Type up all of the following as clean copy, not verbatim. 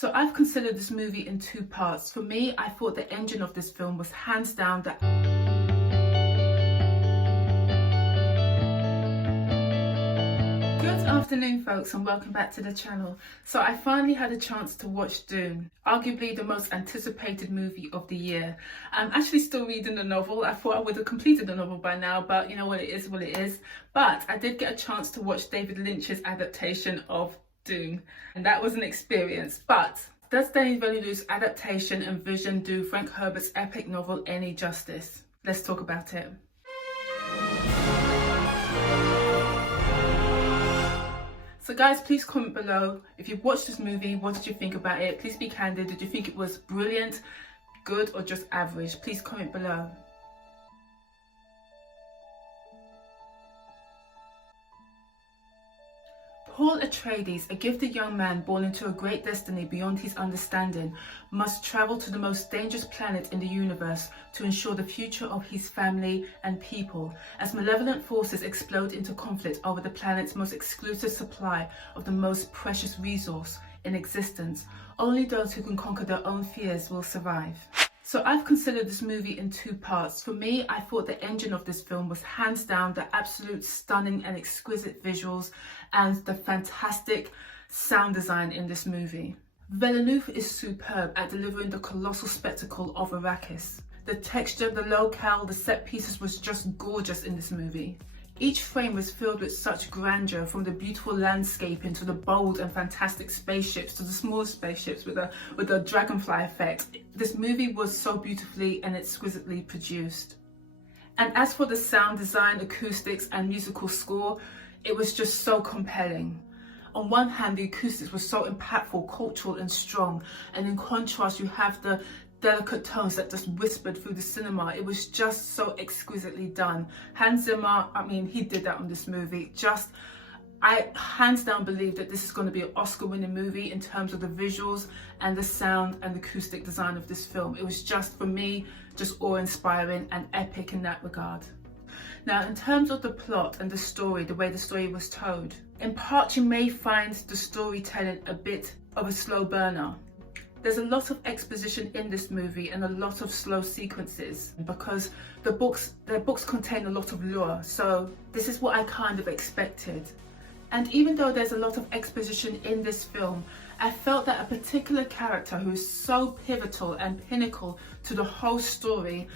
So I've considered this movie in two parts. For me, I thought the engine of this film was hands down the... Good afternoon folks, and welcome back to the channel. So I finally had a chance to watch Dune, arguably the most anticipated movie of the year. I'm actually still reading the novel. I thought I would have completed the novel by now, but you know what, it is what it is. But I did get a chance to watch David Lynch's adaptation of Dune, and that was an experience. But does Denis Villeneuve's adaptation and vision do Frank Herbert's epic novel any justice? Let's talk about it. So guys, please comment below if you've watched this movie. What did you think about it? Please be candid. Did you think it was brilliant, good, or just average? Please comment below. Paul Atreides, a gifted young man born into a great destiny beyond his understanding, must travel to the most dangerous planet in the universe to ensure the future of his family and people, as malevolent forces explode into conflict over the planet's most exclusive supply of the most precious resource in existence. Only those who can conquer their own fears will survive. So I've considered this movie in two parts. For me, I thought the engine of this film was hands down the absolute stunning and exquisite visuals and the fantastic sound design in this movie. Villeneuve is superb at delivering the colossal spectacle of Arrakis. The texture, the locale, the set pieces was just gorgeous in this movie. Each frame was filled with such grandeur, from the beautiful landscaping to the bold and fantastic spaceships to the smaller spaceships with a dragonfly effect. This movie was so beautifully and exquisitely produced. And as for the sound design, acoustics and musical score, it was just so compelling. On one hand, the acoustics were so impactful, cultural and strong, and in contrast you have the delicate tones that just whispered through the cinema. It was just so exquisitely done. Hans Zimmer, I mean, he did that on this movie. I hands down believe that this is going to be an Oscar-winning movie in terms of the visuals and the sound and acoustic design of this film. It was just, for me, just awe-inspiring and epic in that regard. Now, in terms of the plot and the story, the way the story was told, in part you may find the storytelling a bit of a slow burner. There's a lot of exposition in this movie and a lot of slow sequences because their books contain a lot of lore. So this is what I kind of expected. And even though there's a lot of exposition in this film, I felt that a particular character who is so pivotal and pinnacle to the whole story,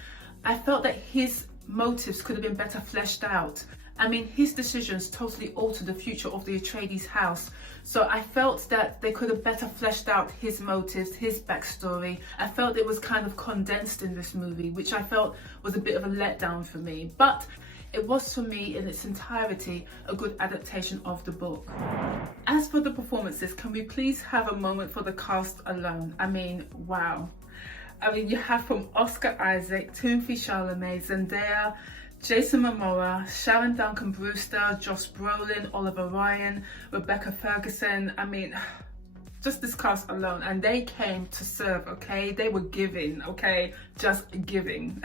I felt that his motives could have been better fleshed out. I mean, his decisions totally altered the future of the Atreides house. So I felt that they could have better fleshed out his motives, his backstory. I felt it was kind of condensed in this movie, which I felt was a bit of a letdown for me. But it was, for me, in its entirety, a good adaptation of the book. As for the performances, can we please have a moment for the cast alone? I mean, wow. I mean, you have from Oscar Isaac, Timothée Chalamet, Zendaya, Jason Momoa, Sharon Duncan Brewster, Josh Brolin, Oliver Ryan, Rebecca Ferguson. I mean, just this cast alone, and they came to serve, okay? They were giving, okay? Just giving.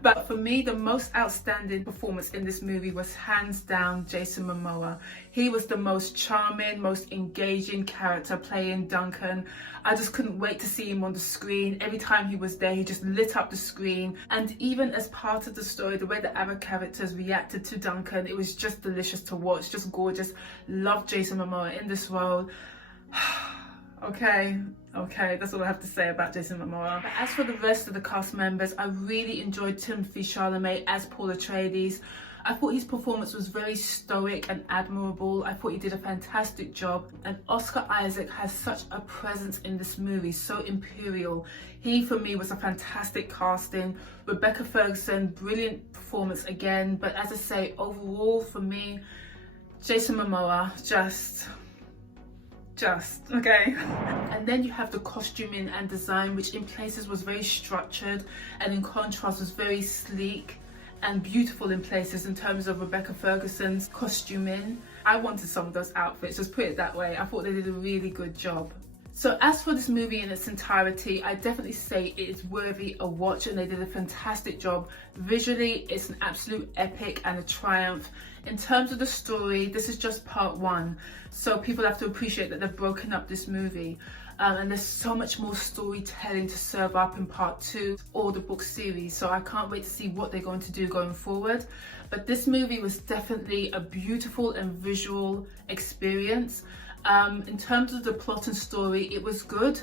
But for me, the most outstanding performance in this movie was hands down Jason Momoa. He was the most charming, most engaging character playing Duncan. I just couldn't wait to see him on the screen. Every time he was there, he just lit up the screen. And even as part of the story, the way the other characters reacted to Duncan, it was just delicious to watch, just gorgeous. Loved Jason Momoa in this role. Okay, that's all I have to say about Jason Momoa. But as for the rest of the cast members, I really enjoyed Timothée Chalamet as Paul Atreides. I thought his performance was very stoic and admirable. I thought he did a fantastic job. And Oscar Isaac has such a presence in this movie, so imperial. He, for me, was a fantastic casting. Rebecca Ferguson, brilliant performance again. But as I say, overall, for me, Jason Momoa, just okay. And then you have the costuming and design, which in places was very structured and in contrast was very sleek and beautiful in places. In terms of Rebecca Ferguson's costuming, I wanted some of those outfits, just put it that way. I thought they did a really good job. So as for this movie in its entirety, I definitely say it is worthy a watch, and they did a fantastic job. Visually, it's an absolute epic and a triumph. In terms of the story, this is just part one, so people have to appreciate that they've broken up this movie. And there's so much more storytelling to serve up in part two or the book series, so I can't wait to see what they're going to do going forward. But this movie was definitely a beautiful and visual experience. In terms of the plot and story, it was good.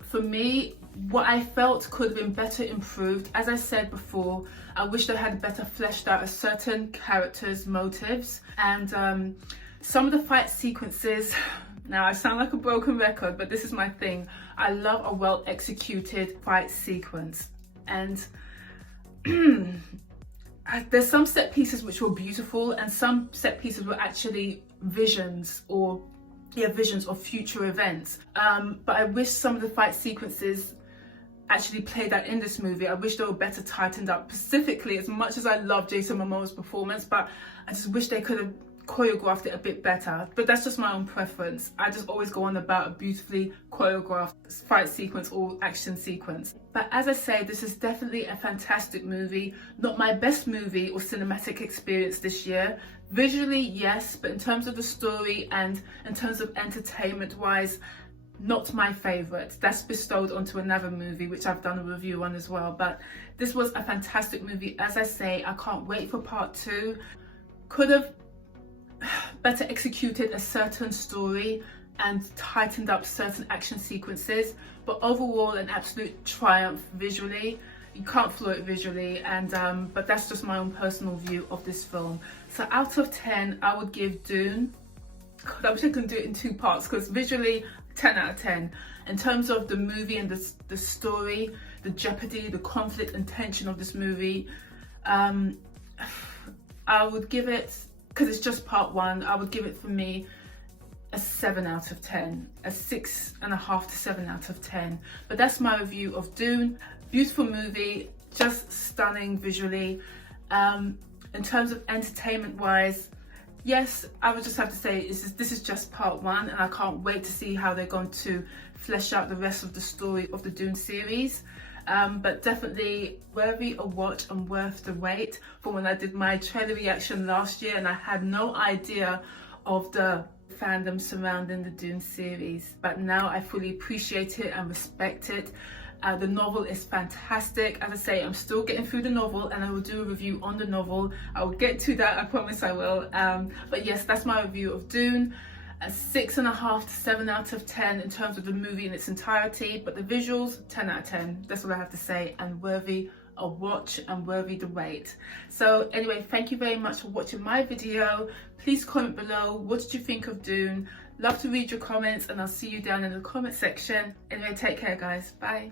For me, what I felt could have been better improved. As I said before, I wish they had better fleshed out certain characters' motives, and some of the fight sequences. Now, I sound like a broken record, but this is my thing. I love a well executed fight sequence, and there's some set pieces which were beautiful, and some set pieces were actually visions of future events. But I wish some of the fight sequences actually played out in this movie. I wish they were better tightened up. Specifically, as much as I love Jason Momoa's performance, but I just wish they could have choreographed it a bit better. But that's just my own preference. I just always go on about a beautifully choreographed fight sequence or action sequence. But as I say, this is definitely a fantastic movie. Not my best movie or cinematic experience this year. Visually, yes, but in terms of the story and in terms of entertainment wise, not my favorite. That's bestowed onto another movie which I've done a review on as well. But this was a fantastic movie. As I say, I can't wait for part two. Could have better executed a certain story and tightened up certain action sequences, but overall an absolute triumph visually. You can't flaw it visually, and but that's just my own personal view of this film. So out of 10, I would give Dune, God, I wish I could do it in two parts, because visually 10 out of 10. In terms of the movie and the story, the jeopardy, the conflict and tension of this movie, I would give it, because it's just part one, I would give it, for me, a 7 out of 10, a 6.5 to 7 out of 10. But that's my review of Dune. Beautiful movie, just stunning visually. In terms of entertainment wise, yes, I would just have to say this is just part one, and I can't wait to see how they're going to flesh out the rest of the story of the Dune series. But definitely worthy a watch and worth the wait. For when I did my trailer reaction last year, and I had no idea of the fandom surrounding the Dune series, but now I fully appreciate it and respect it. The novel is fantastic. As I say, I'm still getting through the novel, and I will do a review on the novel. I will get to that, I promise I will. But yes, that's my review of Dune. A 6.5 to 7 out of 10 in terms of the movie in its entirety, but the visuals, 10 out of 10. That's what I have to say, and worthy a watch and worthy the wait. So anyway, thank you very much for watching my video. Please comment below, what did you think of Dune? Love to read your comments, and I'll see you down in the comment section. Anyway, take care guys, bye.